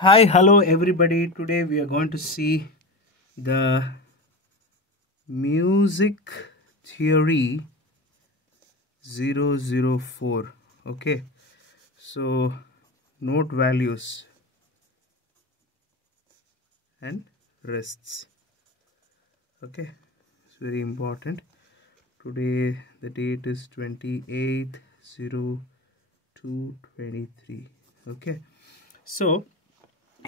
Hi, hello everybody. Today we are going to see the music theory 004. Okay, so note values and rests. Okay, it's very important. Today the date is 28/02/23. Okay, so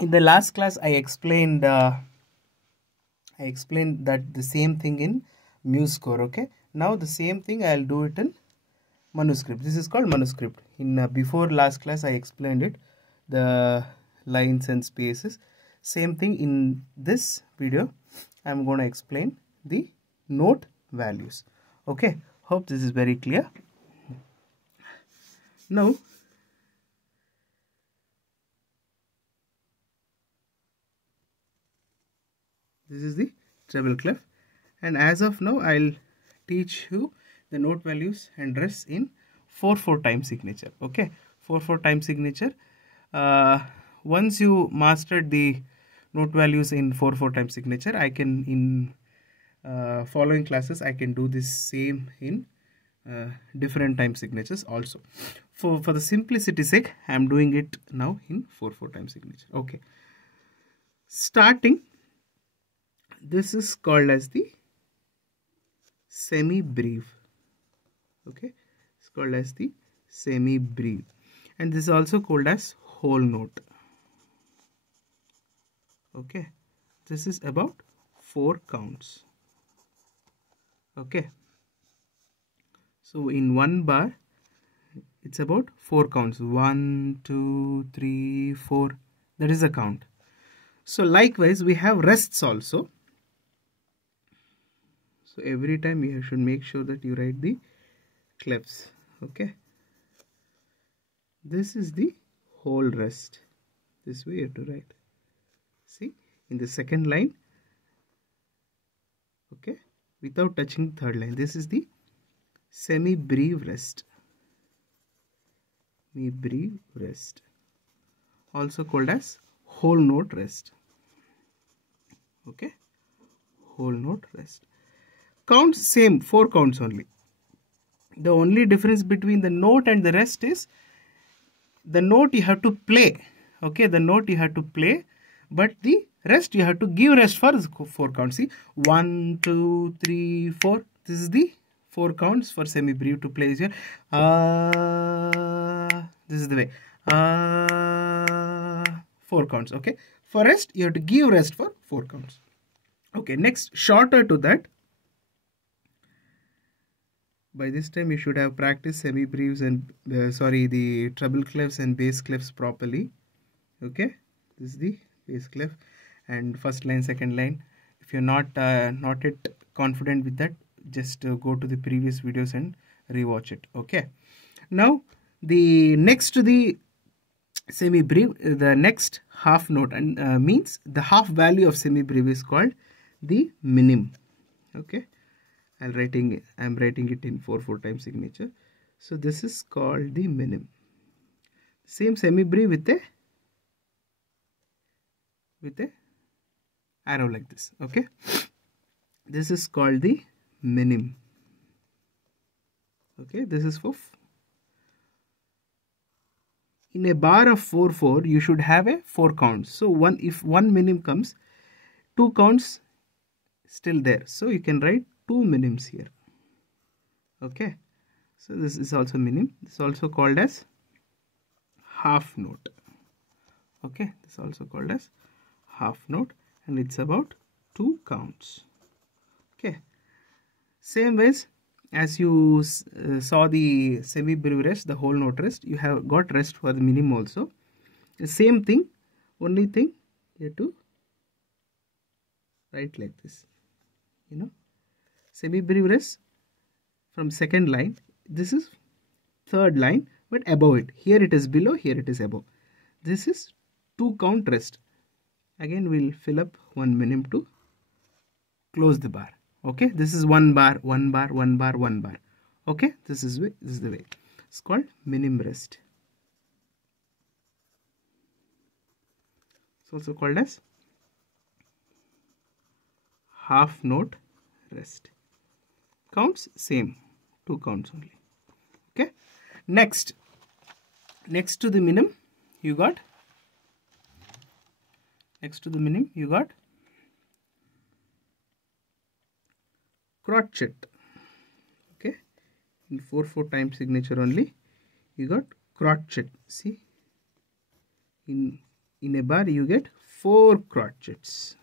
in the last class I explained that the same thing in MuseScore. Okay, now the same thing I'll do it in manuscript. This is called manuscript. In before last class I explained it, the lines and spaces. Same thing in this video I'm going to explain the note values. Okay, hope this is very clear. Now this is the treble clef, and as of now I'll teach you the note values and rests in 4/4 time signature. Okay, 4/4 time signature. Once you mastered the note values in 4/4 time signature, I can in following classes I can do this same in different time signatures also. For the simplicity sake, I am doing it now in 4/4 time signature. Okay, starting, this is called as the semi-breve. Okay, it's called as the semi-breve, and this is also called as whole note. Okay, this is about 4 counts. Okay, so in one bar it's about 4 counts. 1 2 3 4, that is a count. So likewise we have rests also. So every time you should make sure that you write the clefs. Okay, this is the whole rest. This way you have to write. See, in the second line, okay, without touching the third line, this is the semi-breve rest. Semi-breve rest, also called as whole note rest. Okay, whole note rest. Counts same, 4 counts only. The only difference between the note and the rest is the note you have to play. Okay, the note you have to play, but the rest you have to give rest for 4 counts. See, 1 2 3 4, this is the 4 counts for semi-breve to play here. This is the way. 4 counts. Okay, for rest you have to give rest for 4 counts. Okay, next, shorter to that, by this time you should have practiced semi-breves and the treble clefs and bass clefs properly. Okay, this is the bass clef and first line, second line. If you're not yet confident with that, just go to the previous videos and rewatch it. Okay, now the next to the semi-breve, the next half note, and means the half value of semi-breve is called the minim. Okay, I'm writing it in 4/4 time signature. So this is called the minim. Same semi-breve with a arrow like this. Okay, this is called the minim. Okay, this is for in a bar of 4/4 you should have a 4 counts. So if one minim comes, 2 counts still there, so you can write 2 minims here. Okay, so this is also minim. This is also called as half note. Okay, this is also called as half note, and it's about 2 counts. Okay, same ways as you saw the semi-breve rest, the whole note rest, you have got rest for the minim also. The same thing, only thing you have to write like this. You know, semi-breve rest from second line, this is third line, but above it. Here it is below, here it is above. This is 2 count rest. Again we'll fill up 1 minim to close the bar. Okay, this is 1 bar, 1 bar, 1 bar, 1 bar. Okay, this is the way. It's called minim rest. It's also called as half note rest. Counts same, 2 counts only. Okay. Next to the minim you got crotchet. Okay, in 4/4 time signature only you got crotchet. See, in a bar you get 4 crotchets.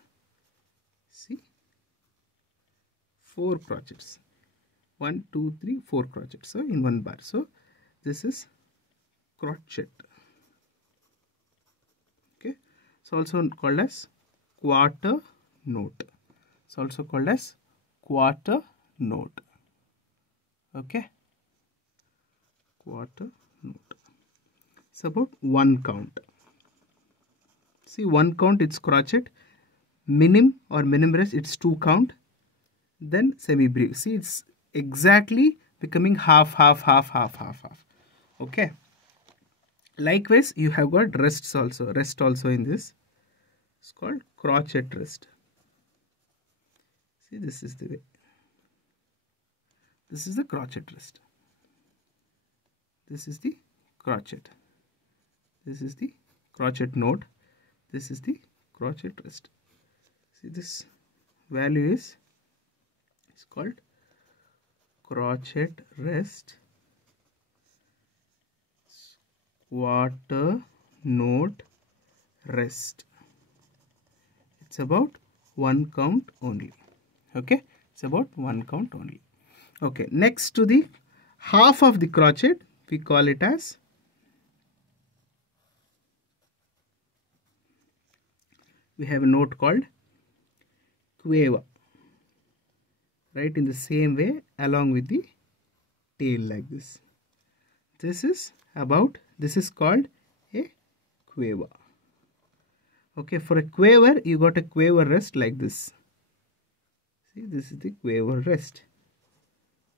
See, 4 crotchets, 1 2 3 4 crotchets, so in one bar. So this is crotchet. Okay, it's also called as quarter note. It's also called as quarter note. Okay, quarter note. It's about 1 count. See, 1 count it's crotchet, minim or minim rest it's 2 count, then semi brief. See, it's exactly becoming half. Okay, likewise you have got rest also in this. It's called crotchet rest. See, this is the way. This is the crotchet rest. This is the crotchet. This is the crotchet note. This is the crotchet rest. See, this value is called crotchet rest, quarter note rest. It's about 1 count only. Okay, it's about 1 count only. Okay, next to the half of the crotchet we call it as we have a note called quaver, right, in the same way along with the tail like this. This is called a quaver. Okay, for a quaver you got a quaver rest like this. See, this is the quaver rest.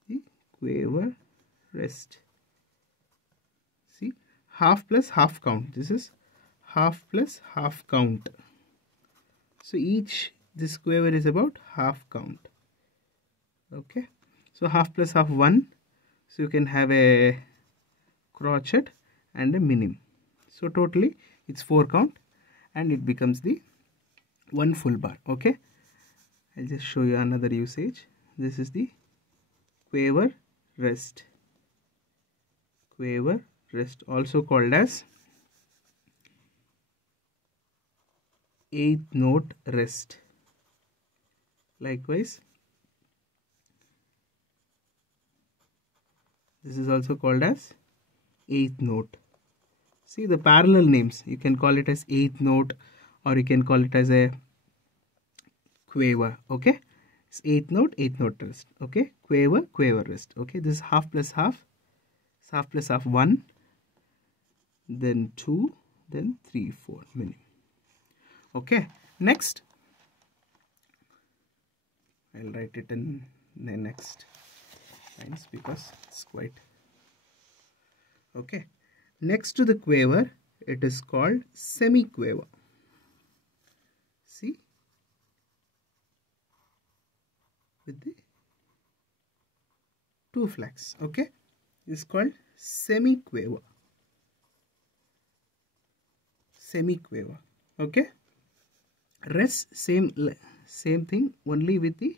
The quaver rest. See, half plus half count. This is half plus half count. So this quaver is about half count. Okay, so half plus half 1. So you can have a crotchet and a minim. So totally it's 4 count and it becomes the 1 full bar. Okay, I'll just show you another usage. This is the quaver rest. Quaver rest, also called as 8th note rest. Likewise, this is also called as 8th note. See the parallel names, you can call it as 8th note or you can call it as a quaver. Okay, it's 8th note rest. Okay, quaver rest. Okay, this is half plus half. It's half plus half 1, then 2, then 3 4 minim. Okay, next I'll write it in the next lines because it's quite okay. Next to the quaver it is called semi-quaver. See, with the 2 flags. Okay, it's called semi-quaver. Semi-quaver. Okay, rest same thing, only with the,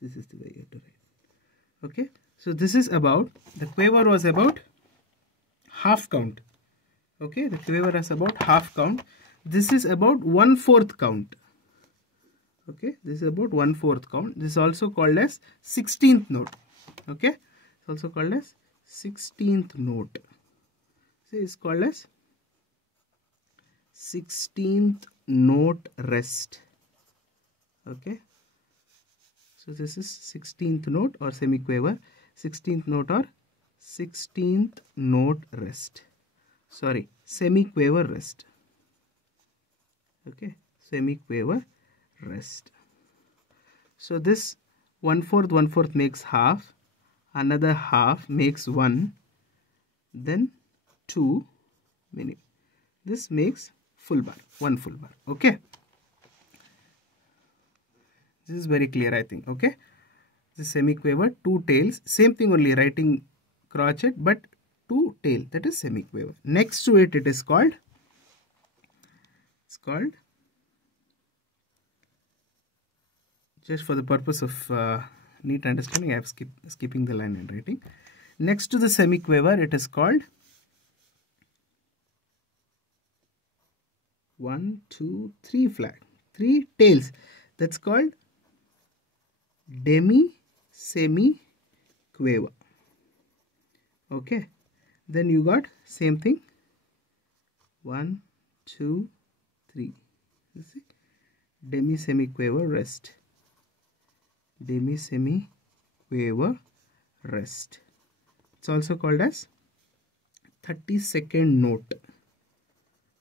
this is the way you have to write. Okay, so this is about, the quaver was about half count. Okay, the quaver is about half count. This is about 1/4 count. Okay, this is about 1/4 count. This is also called as 16th note. Okay, it's also called as 16th note. So it's called as 16th note rest. Okay, so this is 16th note or semi-quaver, 16th note or 16th note rest. Sorry, semi-quaver rest. Okay, semi-quaver rest. So this 1/4 makes half, another half makes 1, then 2 minim. This makes full bar, one full bar. Okay, this is very clear, I think. Okay, this semiquaver, two tails, same thing, only writing crochet but two tail, that is semiquaver. Next to it, it is called, just for the purpose of neat understanding, I have skipping the line and writing. Next to the semiquaver, it is called 1, 2, 3 flag, 3 tails. That's called demi-semi-quiver. Okay, then you got same thing, 1, 2, 3. You see, demi-semi-quiver rest, demi-semi-quiver rest. It's also called as 30-second note.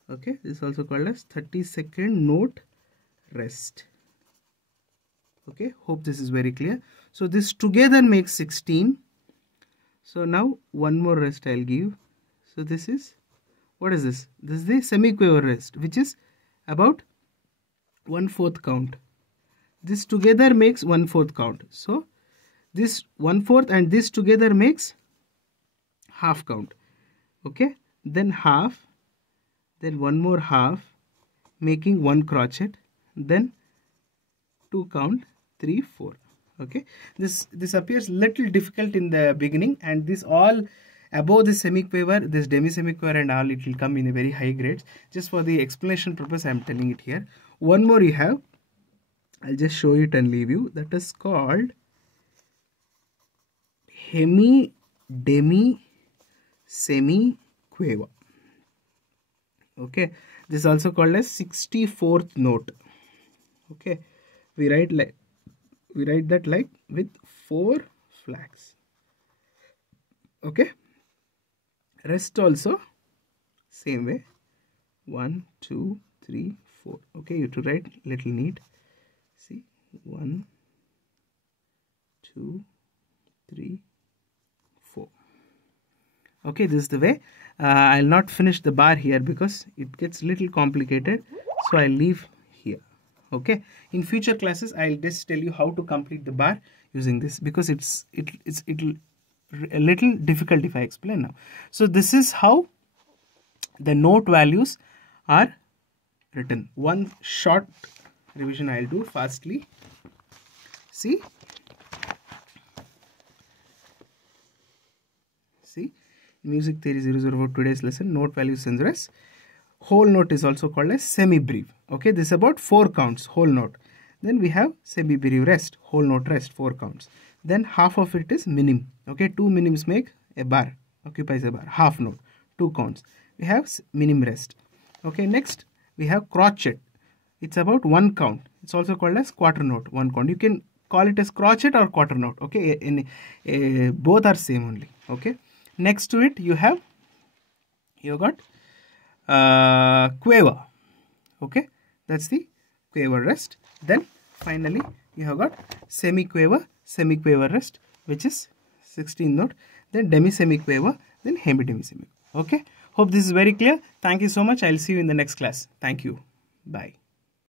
Okay, this is also called as 30-second note rest. Okay, hope this is very clear. So this together makes 16. So now one more rest I'll give. So this is, what is this? This is the semiquaver rest, which is about 1/4 count. This together makes 1/4 count. So this 1/4 and this together makes half count. Okay, then half, then one more half, making 1 crochet, then 2 count, 3, 4. Okay, this appears little difficult in the beginning, and this all above the semiquaver, this demi-semiquaver and all, it will come in a very high grades. Just for the explanation purpose, I am telling it here. One more you have, I'll just show it and leave you. That is called hemi-demi-semi-quiver. Okay, this is also called as 64th note. Okay, we write that like with 4 flags. Okay, rest also same way, 1, 2, 3, 4. Okay, you have to write little neat. See, 1, 2, 3, 4. Okay, this is the way. I'll not finish the bar here because it gets little complicated, so I'll leave here. Okay, in future classes I'll just tell you how to complete the bar using this, because it's a little difficult if I explain now. So this is how the note values are written. One short revision I'll do fastly. See, music theory 004 today's lesson, note values and rest. Whole note is also called as semi-breve. Okay, this is about 4 counts, whole note. Then we have semi-breve rest, whole note rest, 4 counts. Then half of it is minim. Okay, 2 minims make a bar, occupies a bar, half note, 2 counts. We have minim rest. Okay, next we have crochet. It's about 1 count. It's also called as quarter note, 1 count. You can call it as crochet or quarter note. Okay, both are same only. Okay, next to it you got quiver. Okay, that's the quiver rest. Then finally you have got semi-quiver rest, which is 16th note, then demi-semi-quiver, then hemi-demi-semi. Okay, hope this is very clear. Thank you so much. I'll see you in the next class. Thank you. Bye.